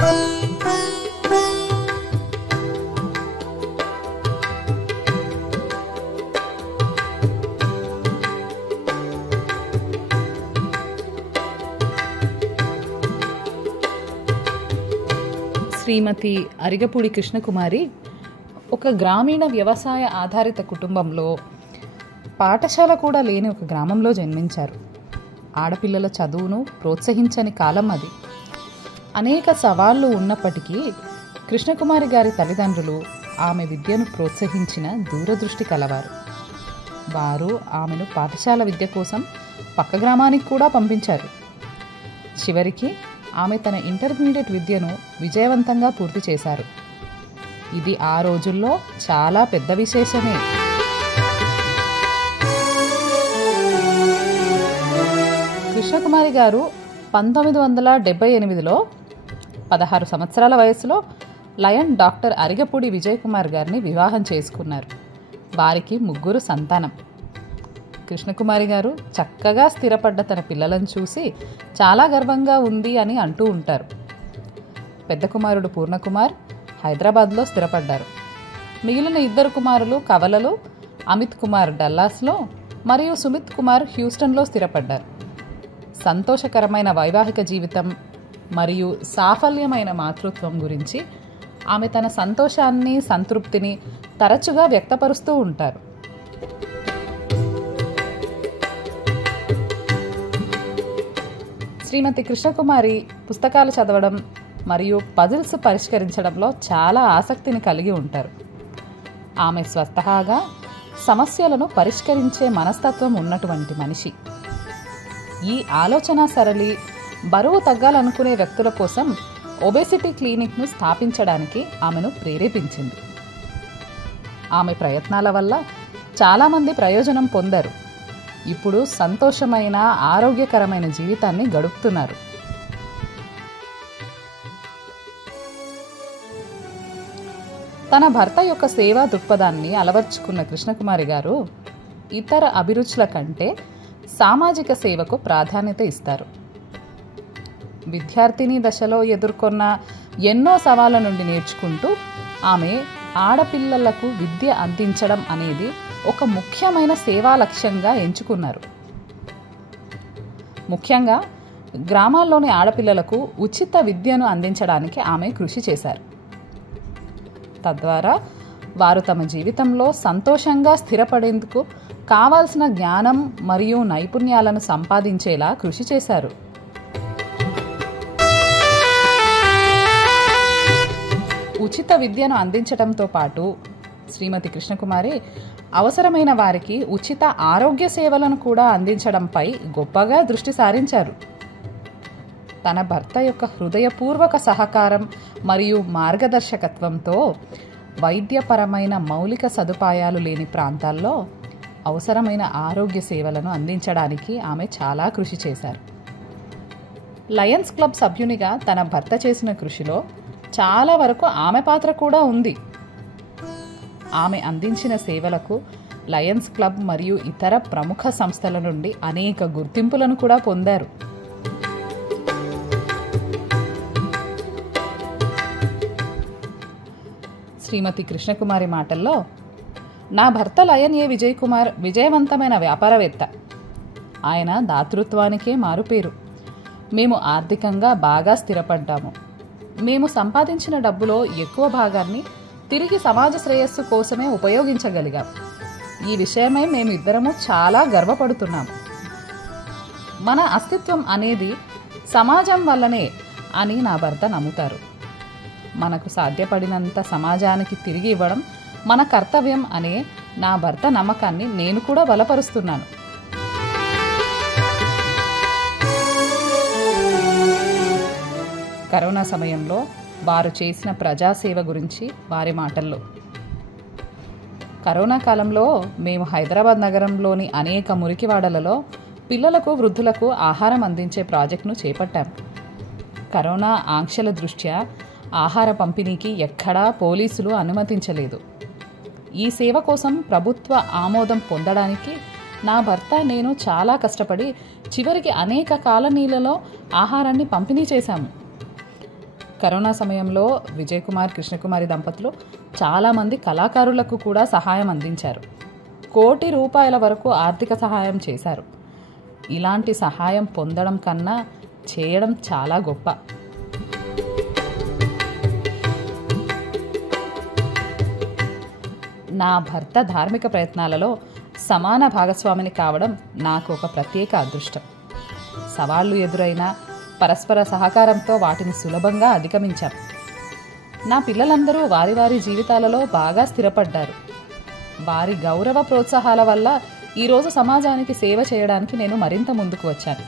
శ్రీమతి అరిగపూడి కృష్ణకుమారి ఒక గ్రామీణ వ్యవసాయ ఆధారిత కుటుంబంలో, పాఠశాల కూడా లేని ఒక గ్రామంలో జన్మించారు. ఆడపిల్లల చదువును ప్రోత్సహించని కాలం అది. అనేక సవాళ్లు ఉన్నప్పటికీ కృష్ణకుమారి గారి తల్లిదండ్రులు ఆమె విద్యను ప్రోత్సహించిన దూరదృష్టి కలవారు. వారు ఆమెను పాఠశాల విద్య కోసం పక్క గ్రామానికి కూడా పంపించారు. చివరికి ఆమె తన ఇంటర్మీడియట్ విద్యను విజయవంతంగా పూర్తి చేశారు. ఇది ఆ రోజుల్లో చాలా పెద్ద విశేషమే. కృష్ణకుమారి గారు 1978లో 16 సంవత్సరాల వయసులో లయన్ డాక్టర్ అరిగపూడి విజయ్ కుమార్ గారిని వివాహం చేసుకున్నారు. వారికి 3 సంతానం. కృష్ణకుమారి గారు చక్కగా స్థిరపడ్డ తన పిల్లలను చూసి చాలా గర్వంగా ఉంది అని అంటూ ఉంటారు. పెద్ద కుమారుడు పూర్ణకుమార్ హైదరాబాద్లో స్థిరపడ్డారు. మిగిలిన 2 కుమారులు కవలలు అమిత్ కుమార్ డల్లాస్లో మరియు సుమిత్ కుమార్ హ్యూస్టన్లో స్థిరపడ్డారు. సంతోషకరమైన వైవాహిక జీవితం మరియు సాఫల్యమైన మాతృత్వం గురించి ఆమె తన సంతోషాన్ని, సంతృప్తిని తరచుగా వ్యక్తపరుస్తూ ఉంటారు. శ్రీమతి కృష్ణకుమారి పుస్తకాలు చదవడం మరియు పజిల్స్ పరిష్కరించడంలో చాలా ఆసక్తిని కలిగి ఉంటారు. ఆమె స్వతహాగా సమస్యలను పరిష్కరించే మనస్తత్వం ఉన్నటువంటి మనిషి. ఈ ఆలోచన సరళి బరువు తగ్గాలనుకునే వ్యక్తుల కోసం ఒబెసిటీ క్లినిక్ను స్థాపించడానికి ఆమెను ప్రేరేపించింది. ఆమె ప్రయత్నాల వల్ల చాలామంది ప్రయోజనం పొందారు. ఇప్పుడు సంతోషమైన, ఆరోగ్యకరమైన జీవితాన్ని గడుపుతున్నారు. తన భర్త యొక్క సేవా దృక్పథాన్ని అలవర్చుకున్న కృష్ణకుమారి గారు ఇతర అభిరుచుల కంటే సామాజిక సేవకు ప్రాధాన్యత ఇస్తారు. విద్యార్థిని దశలో ఎదుర్కొన్న ఎన్నో సవాళ్ల నుండి నేర్చుకుంటూ ఆమె ఆడపిల్లలకు విద్య అందించడం అనేది ఒక ముఖ్యమైన సేవా లక్ష్యంగా ఎంచుకున్నారు. ముఖ్యంగా గ్రామాల్లోని ఆడపిల్లలకు ఉచిత విద్యను అందించడానికి ఆమె కృషి చేశారు. తద్వారా వారు తమ జీవితంలో సంతోషంగా స్థిరపడేందుకు కావాల్సిన జ్ఞానం మరియు నైపుణ్యాలను సంపాదించేలా కృషి చేశారు. ఉచిత విద్యను అందించడంతో పాటు శ్రీమతి కృష్ణకుమారి అవసరమైన వారికి ఉచిత ఆరోగ్య సేవలను కూడా అందించడంపై గొప్పగా దృష్టి సారించారు. తన భర్త యొక్క హృదయపూర్వక సహకారం మరియు మార్గదర్శకత్వంతో వైద్యపరమైన మౌలిక సదుపాయాలు లేని ప్రాంతాల్లో అవసరమైన ఆరోగ్య సేవలను అందించడానికి ఆమె చాలా కృషి చేశారు. లయన్స్ క్లబ్ సభ్యునిగా తన భర్త చేసిన కృషిలో చాలా వరకు ఆమె పాత్ర కూడా ఉంది. ఆమె అందించిన సేవలకు లయన్స్ క్లబ్ మరియు ఇతర ప్రముఖ సంస్థల నుండి అనేక గుర్తింపులను కూడా పొందారు. శ్రీమతి కృష్ణకుమారి మాటల్లో, నా భర్త లయన్ ఏ విజయ్ కుమార్ విజయవంతమైన వ్యాపారవేత్త. ఆయన దాతృత్వానికే మారుపేరు. మేము ఆర్థికంగా బాగా స్థిరపడ్డాము. మేము సంపాదించిన డబ్బులో ఎక్కువ భాగాన్ని తిరిగి సమాజ శ్రేయస్సు కోసమే ఉపయోగించగలిగాం. ఈ విషయమై మేమిద్దరము చాలా గర్వపడుతున్నాము. మన అస్తిత్వం అనేది సమాజం వల్లనే అని నా భర్త నమ్ముతారు. మనకు సాధ్యపడినంత సమాజానికి తిరిగి ఇవ్వడం మన కర్తవ్యం అనే నా భర్త నమ్మకాన్ని నేను కూడా బలపరుస్తున్నాను. కరోనా సమయంలో వారు చేసిన ప్రజాసేవ గురించి వారి మాటల్లో, కరోనా కాలంలో మేము హైదరాబాద్ నగరంలోని అనేక మురికివాడలలో పిల్లలకు, వృద్ధులకు ఆహారం అందించే ప్రాజెక్టును చేపట్టాం. కరోనా ఆంక్షల దృష్ట్యా ఆహార పంపిణీకి ఎక్కడా పోలీసులు అనుమతించలేదు. ఈ సేవ కోసం ప్రభుత్వ ఆమోదం పొందడానికి నా భర్త, నేను చాలా కష్టపడి చివరికి అనేక కాలనీలలో ఆహారాన్ని పంపిణీ చేశాము. కరోనా సమయంలో విజయ్ కుమార్ కృష్ణకుమారి దంపతులు చాలామంది కళాకారులకు కూడా సహాయం అందించారు. ₹1,00,00,000 వరకు ఆర్థిక సహాయం చేశారు. ఇలాంటి సహాయం పొందడం కన్నా చేయడం చాలా గొప్ప. నా భర్త ధార్మిక ప్రయత్నాలలో సమాన భాగస్వామిని కావడం నాకు ఒక ప్రత్యేక అదృష్టం. సవాళ్లు ఎదురైనా పరస్పర సహకారంతో వాటిని సులభంగా అధిగమించాం. నా పిల్లలందరూ వారి వారి జీవితాలలో బాగా స్థిరపడ్డారు. వారి గౌరవ ప్రోత్సాహాల వల్ల ఈరోజు సమాజానికి సేవ చేయడానికి నేను మరింత ముందుకు వచ్చాను.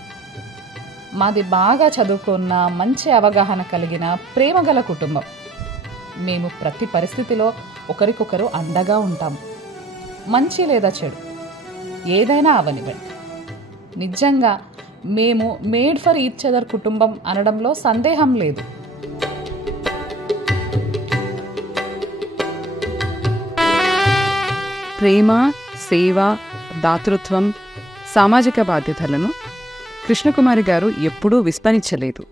మాది బాగా చదువుకున్న, మంచి అవగాహన కలిగిన, ప్రేమగల కుటుంబం. మేము ప్రతి పరిస్థితిలో ఒకరికొకరు అండగా ఉంటాము. మంచి లేదా చెడు ఏదైనా అవనివ్వండి. నిజంగా మేము మేడ్ ఫర్ ఈచ్ అదర్ కుటుంబం అనడంలో సందేహం లేదు. ప్రేమ, సేవ, దాతృత్వం, సామాజిక బాధ్యతలను కృష్ణకుమారి గారు ఎప్పుడూ విస్మరించలేదు.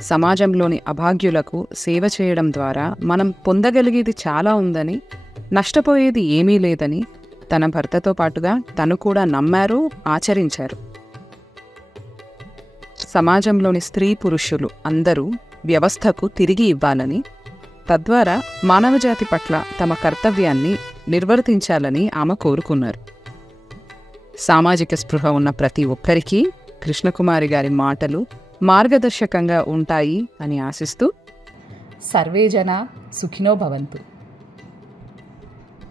సమాజంలోని అభాగ్యులకు సేవ చేయడం ద్వారా మనం పొందగలిగేది చాలా ఉందని, నష్టపోయేది ఏమీ లేదని తన భర్తతో పాటుగా తను కూడా నమ్మారు, ఆచరించారు. సమాజంలోని స్త్రీ పురుషులు అందరూ వ్యవస్థకు తిరిగి ఇవ్వాలని, తద్వారా మానవజాతి పట్ల తమ కర్తవ్యాన్ని నిర్వర్తించాలని ఆమె కోరుకున్నారు. సామాజిక స్పృహ ఉన్న ప్రతి ఒక్కరికి కృష్ణకుమారి గారి మాటలు మార్గదర్శకంగా ఉంటాయి అని ఆశిస్తూ సర్వే జన సుఖినో భవంతు.